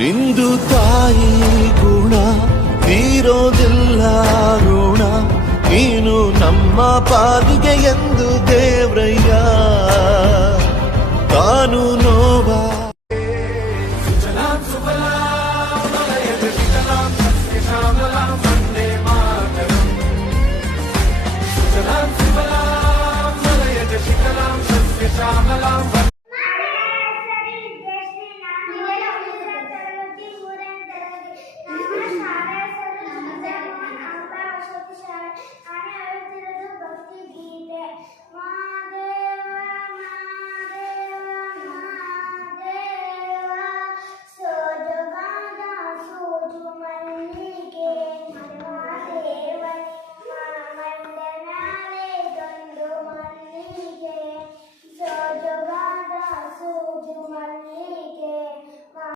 ನಿಂದು ತಾಯಿ ಗುಣ ತೀರೋದಿಲ್ಲ ಋಣ, ನೀನು ನಮ್ಮ ಪಾಲಿಗೆ ಎಂದು ದೇವ್ರಯ್ಯ ತಾನು ನೋವ. Shamalam,